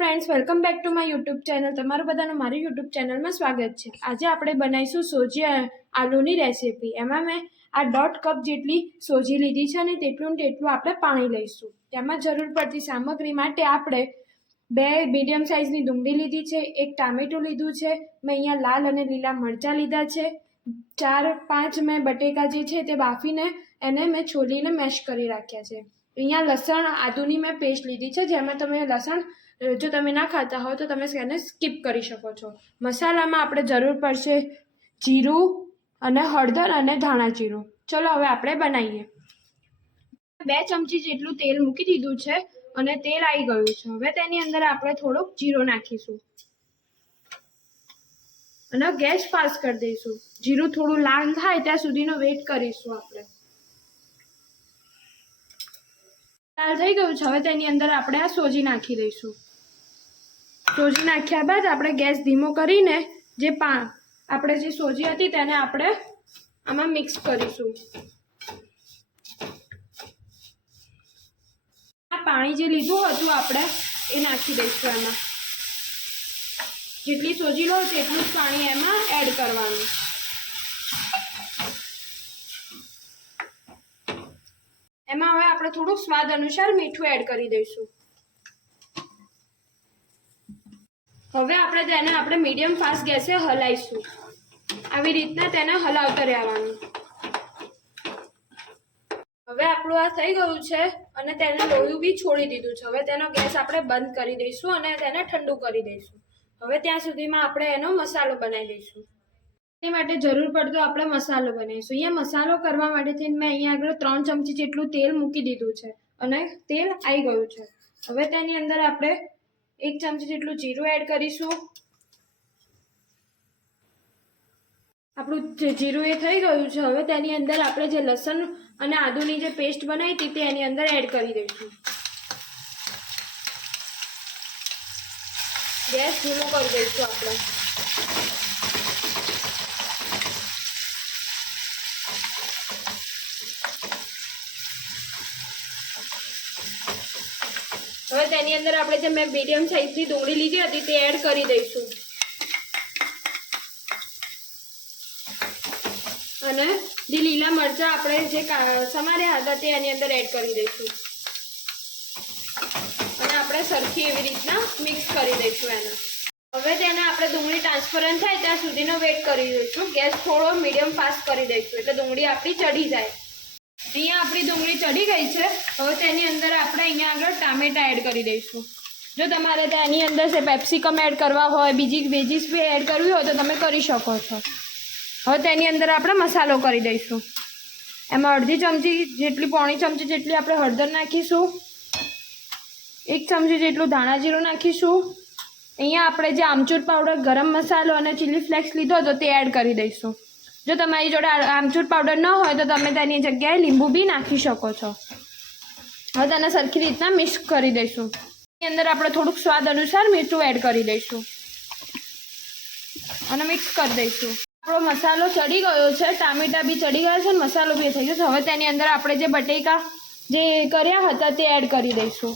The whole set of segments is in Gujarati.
Friends, welcome back to my YouTube channel. तमारू बधानु मारी यूट्यूब चैनल में स्वागत है। आज आपणे बनाईशुं सोजी आलूनी रेसिपी। एमां मैं आ 1.5 कप जेटली सोजी लीधी छे अने तेटલું ને તેટલું આપણે પાણી લઈશું। તેમાં જરૂર પડતી સામગ્રી માટે આપણે 2 मीडियम साइजनी ડુંગળી લીધી છે, 1 ટામેટું લીધું છે, मैं અહીંયા લાલ અને લીલા મરચાં લીધા છે, 4-5 मैं બટેકા જે છે તે બાફીને એને मैं છોલીને મેશ કરી રાખ્યા છે। અહીંયા લસણ આદુની मैं પેસ્ટ લીધી છે, જેમાં તમે લસણ जो તમે ના ખાતા हो तो તમે એને સ્કીપ કરી શકો છો। મસાલામાં આપણે જરૂર પડશે જીરું અને હળદર અને ધાણા જીરું। ચલો હવે આપણે બનાવીએ। 2 ચમચી જેટલું તેલ મૂકી દીધું છે અને તેલ આવી ગયું છે। હવે તેની અંદર આપણે થોડુંક જીરું નાખીશું અને ગેસ ફાસ્ટ કરી દઈશું। જીરું થોડું લાલ થાય ત્યાં સુધીનો વેઇટ કરીશું આપણે। લાલ થઈ ગયું છે, હવે તેની અંદર આપણે આ સોજી નાખી દઈશું। सोजी नाख्या बाद आपणे गैस धीमो करीने जे आपणे जे सोजी हती तेने आपणे आमां मिक्स करीशुं। आ पाणी जे लीधुं हतुं आपणे ए नाखी दईशुं। एमां जेटली सोजी लो तेटલું જ पाणी एमां एड करवानुं। एमां हवे आपणे थोडुं स्वाद अनुसार मीठुं एड करी दईशुं। હવે આપણે તેને આપણે મીડિયમ ફાસ્ટ ગેસે હલાવીશું। આવી રીતના તેને હલાવતા રહેવાનું। હવે આપણું આ થઈ ગયું છે અને તેને લોયું બી છોડી દીધું છે। હવે તેનો ગેસ આપણે બંધ કરી દઈશું અને તેને ઠંડુ કરી દઈશું। હવે ત્યાં સુધીમાં આપણે એનો મસાલો બનાવી દઈશું। એ માટે જરૂર પડતો આપણે મસાલો બનાવીશું। અહીંયા મસાલો કરવા માટેથી મેં અહીંયા આગળ 3 ચમચી જેટલું તેલ મૂકી દીધું છે અને તેલ આવી ગયું છે। હવે તેની અંદર આપણે 1 चमची જેટલું જીરું એડ કરીશું। આપણું જે જીરું એ થઈ ગયું છે। હવે તેની અંદર આપણે જે લસણ અને આદુની જે પેસ્ટ બનાવી હતી તે એની અંદર એડ કરી દઈશું। ગેસ ધીમો કરી દઈશું આપણે। હવે તેની અંદર આપણે જે મેં મીડિયમ સાઈઝની ડુંગળી લીધી હતી તે એડ કરી દઈશું અને જે લીલા મરચાં આપણે જે સમાર્યા હતા તે એની અંદર એડ કરી દઈશું અને આપણે સરખી એવી રીતના મિક્સ કરી દઈશું એને। હવે તેને આપણે ડુંગળી ટ્રાન્સપરન્ટ થાય ત્યાં સુધીનો વેટ કરી દઈશું। ગેસ થોડો મીડિયમ ફાસ્ટ કરી દઈશું એટલે ડુંગળી આપણી ચડી જાય। અહીંયા આપણી ડુંગળી ચડી ગઈ છે। હવે તેની અંદર આપણે અહીંયા આગળ ટામેટા એડ કરી દઈશું। જો તમારે તેની અંદર છે પેપ્સિકમ એડ કરવા હોય, બીજી વેજીસ બી એડ કરવી હોય તો તમે કરી શકો છો। હવે તેની અંદર આપણે મસાલો કરી દઈશું। એમાં અડધી ચમચી જેટલી પોણી ચમચી જેટલી આપણે હળદર નાખીશું, 1 ચમચી જેટલું ધાણા જીરું નાખીશું। અહીંયા આપણે જે આમચૂર પાવડર, ગરમ મસાલો અને ચીલી ફ્લેક્સ લીધો હતો તે એડ કરી દઈશું। જો તમારી જોડે આમચૂર પાવડર ન હોય તો તમે તેની જગ્યાએ લીંબુ બી નાખી શકો છો। હવે તેને સરખી રીતના મિક્સ કરી દઈશું। એની અંદર આપણે થોડુંક સ્વાદ અનુસાર મીઠું એડ કરી દઈશું અને મિક્સ કરી દઈશું। આપણો મસાલો ચડી ગયો છે, ટામેટા બી ચડી ગયા છે અને મસાલો બી થઈ ગયો છે। હવે તેની અંદર આપણે જે બટેકા જે કર્યા હતા તે એડ કરી દઈશું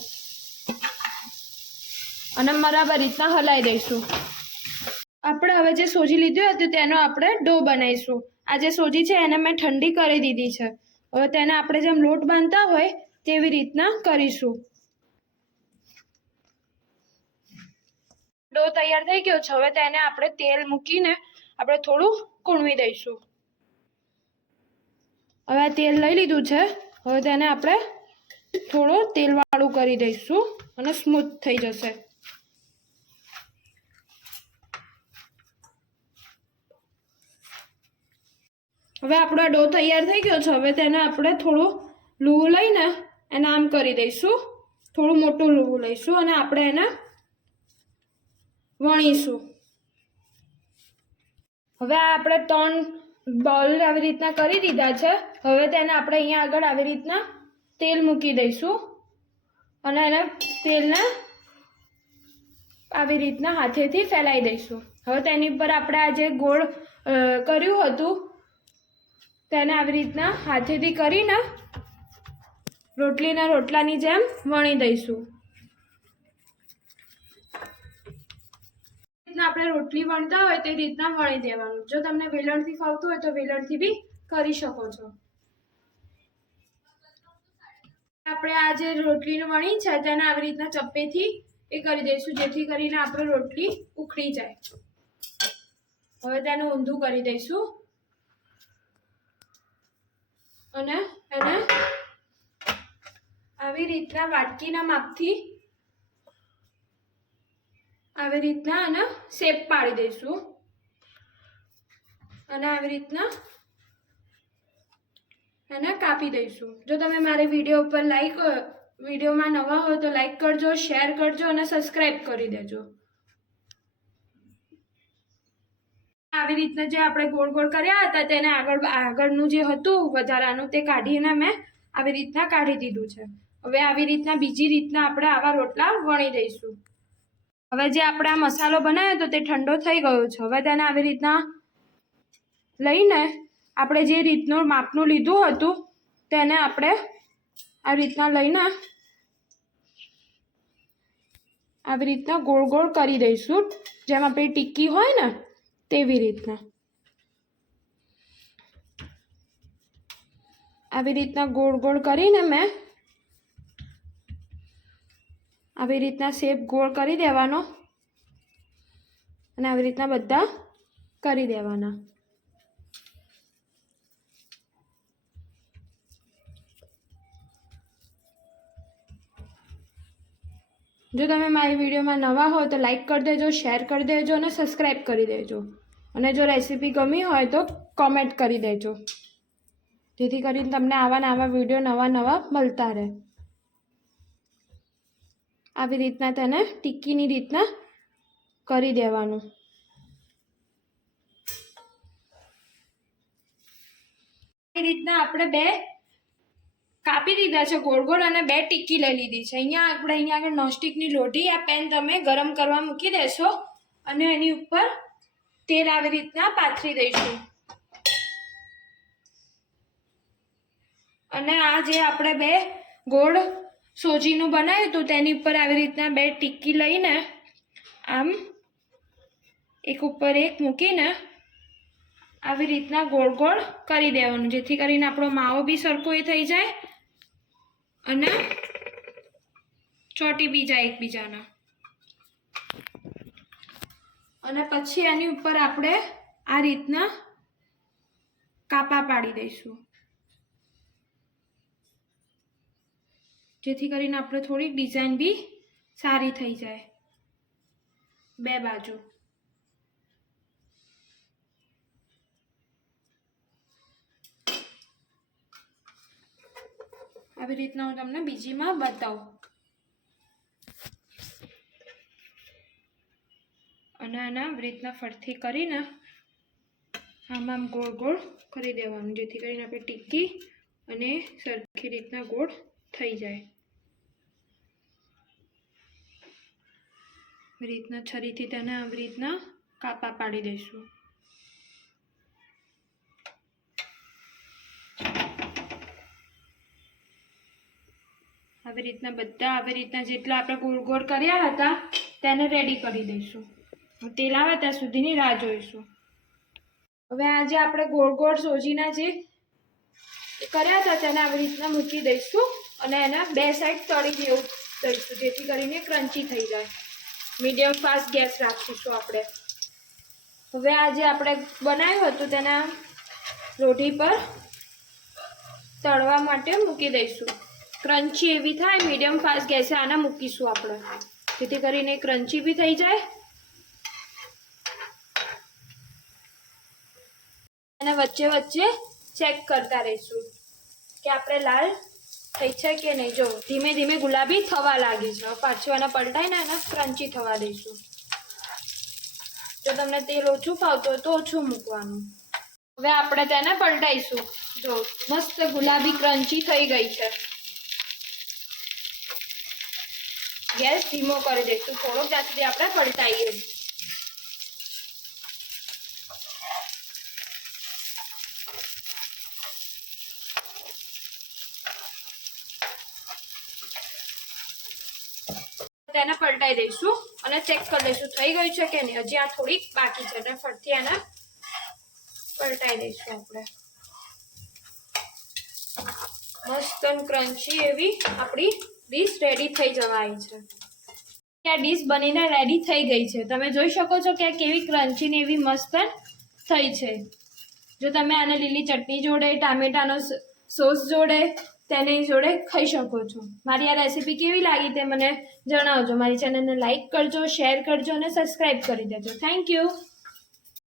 અને બરાબર રીતના હલાવી દઈશું। આપણે હવે જે સોજી લીધી હતી તેનો આપણે ડો બનાવીશું। આ જે સોજી છે એને મેં ઠંડી કરી દીધી છે। હવે તેને આપણે જેમ લોટ બાંધતા હોય તેવી રીતના કરીશું। ડો તૈયાર થઈ ગયો છે। હવે તેને આપણે તેલ મૂકીને આપણે થોડું કૂણવી દઈશું। હવે આ તેલ લઈ લીધું છે। હવે તેને આપણે થોડું તેલવાળું કરી દઈશું અને સ્મૂથ થઈ જશે। હવે આપણો ડો તૈયાર થઈ ગયો છે। હવે તેને આપણે થોડું લૂવું લઈને એને આમ કરી દઈશું। થોડું મોટું લૂવું લઈશું અને આપણે એને વણીશું। હવે આપણે 3 બોલ આવી રીતના કરી દીધા છે। હવે તેને આપણે અહીંયા આગળ આવી રીતના તેલ મૂકી દઈશું અને એને તેલને આવી રીતના હાથેથી ફેલાવી દઈશું। હવે તેની ઉપર આપણે આ જે ગોળ કર્યું હતું તેને આવી રીતના હાથેથી કરીને રોટલીના રોટલાની જેમ વણી દઈશું। આપણે રોટલી વણતા હોય તે રીતના વણી દેવાનું. જો તમને વેલણથી ફાવતું હોય તો વેલણથી બી કરી શકો છો. આપણે આ જે રોટલીનું વણી છે તેને આવી રીતના ચપ્પેથી એ કરી દઈશું, જેથી કરીને આપણે રોટલી ઉખડી જાય. હવે તેને ઊંધું કરી દઈશું અને એને આવી રીતના વાટકીના માપથી આવી રીતના અને શેપ પાડી દઈશું અને આવી રીતના એને કાપી દઈશું. જો તમે મારી વિડીયો ઉપર વિડીયોમાં નવા હોય તો લાઈક કરજો, શેર કરજો અને સબસ્ક્રાઈબ કરી દેજો. આવી રીતના જે આપણે ગોળ ગોળ કર્યા હતા તેને આગળનું જે હતું વધારાનું તે કાઢીને મેં આવી રીતના કાઢી દીધું છે. હવે આવી રીતના બીજી રીતના આપણે આવા રોટલા વણી દઈશું. હવે જે આપણે આ મસાલો બનાવ્યો તો તે ઠંડો થઈ ગયો છે. હવે તેને આવી રીતના લઈને આપણે જે રીતનું માપનું લીધું હતું તેને આપણે આવી રીતના લઈને આવી રીતના ગોળ ગોળ કરી દઈશું, જેમ આપણી ટિક્કી હોય ને તેવી રીતના. આવી રીતના ગોળ ગોળ કરીને મેં આવી રીતના શેપ ગોળ કરી દેવાનો અને આવી રીતના બધા કરી દેવાના. જો તમે મારી વિડીયોમાં નવા હોય તો લાઈક કરી દેજો, શેર કરી દેજો અને સબસ્ક્રાઈબ કરી દેજો. અને જો રેસીપી ગમી હોય તો કોમેન્ટ કરી દેજો, જેથી કરીને તમને આવા નવા વિડીયો નવા મળતા રહે. આવી રીતના તેને ટિક્કીની રીતના કરી દેવાનું. એ રીતના આપણે બે કાપી દીધા છે ગોળ ગોળ અને બે ટિક્કી લઈ લીધી છે. અહીંયા આગળ નોનસ્ટિકની લોઢી આ પેન તમે ગરમ કરવા મૂકી દેશો અને એની ઉપર તેલ આવી રીતના પાથરી દઈશું. અને આ જે આપણે બે ગોળ સોજીનું બનાવ્યું હતું તેની ઉપર આવી રીતના બે ટિક્કી લઈને આમ એક ઉપર એક મૂકીને આવી રીતના ગોળ ગોળ કરી દેવાનું, જેથી કરીને આપણો માવો બી સરખો એ થઈ જાય અને ચોટી બી જાય એકબીજાના. અને પછી એની ઉપર આપણે આ રીતના કાપા પાડી દઈશું, જેથી કરીને આપણે થોડીક ડિઝાઇન બી સારી થઈ જાય બે બાજુ. આવી રીતના હું તમને બીજીમાં બતાવું. અને આના આવી રીતના ફરથી કરીને આમ ગોળ ગોળ કરી દેવાનું, જેથી કરીને આપણે ટિક્કી અને સરખી રીતના ગોળ થઈ જાય. આવી રીતના છરીથી તેને આવી રીતના કાપા પાડી દઈશું. આવી રીતના બધા આવી રીતના જેટલા આપણે ગોળ ગોળ કર્યા હતા તેને રેડી કરી દઈશું. તેલ આવે ત્યાં સુધીની રાહ જોઈશું. હવે આ જે આપણે ગોળ ગોળ સોજીના જે કર્યા હતા તેને આવી રીતના મૂકી દઈશું અને એના બે સાઈડ તળી જેવું દઈશું, જેથી કરીને ક્રન્ચી થઈ જાય. મીડિયમ ફાસ્ટ ગેસ રાખીશું આપણે. હવે આ જે આપણે બનાવ્યું હતું તેના રોટી પર તળવા માટે મૂકી દઈશું. ક્રન્ચી એવી થાય મીડિયમ ફાસ્ટ ગેસે આના મૂકીશું આપણે, જેથી કરીને ક્રન્ચી બી થઈ જાય અને વચ્ચે વચ્ચે ચેક કરતા રહીશું કે આપણે લાલ થઈ છે કે નહીં. જો ધીમે ધીમે ગુલાબી થવા લાગી છે. પાછું એને પલટાઈને એને ક્રન્ચી થવા દઈશું. જો તમને તેલ ઓછું ફાવતું હોય તો ઓછું મૂકવાનું. હવે આપણે તેને પલટાઈશું. જો મસ્ત ગુલાબી ક્રન્ચી થઈ ગઈ છે. ગેસ ધીમો કરી દઈશું થોડોક, જ્યાં સુધી આપણે પલટાઈએ. તેને પલટાઈ પલટાઈ દઈશું અને ચેક કરી લઈશું થઈ ગયું છે કે નહીં. હજી આ થોડીક બાકી છે એટલે ફરીથી આને પલટાઈ દઈશું આપણે. મસ્ત ક્રન્ચી એવી આપણી ડીશ રેડી થઈ જવાની છે. આ ડીશ બનીને રેડી થઈ ગઈ છે. તમે જોઈ શકો છો કે આ કેવી ક્રન્ચી ને એવી મસ્ત થઈ છે. જો તમે આને લીલી ચટણી જોડે, ટામેટાનો સોસ જોડે, તેની જોડે ખાઈ શકો છો. મારી આ રેસીપી કેવી લાગી તે મને જણાવજો. મારી ચેનલને લાઈક કરજો, શેર કરજો અને સબસ્ક્રાઈબ કરી દેજો. Thank you.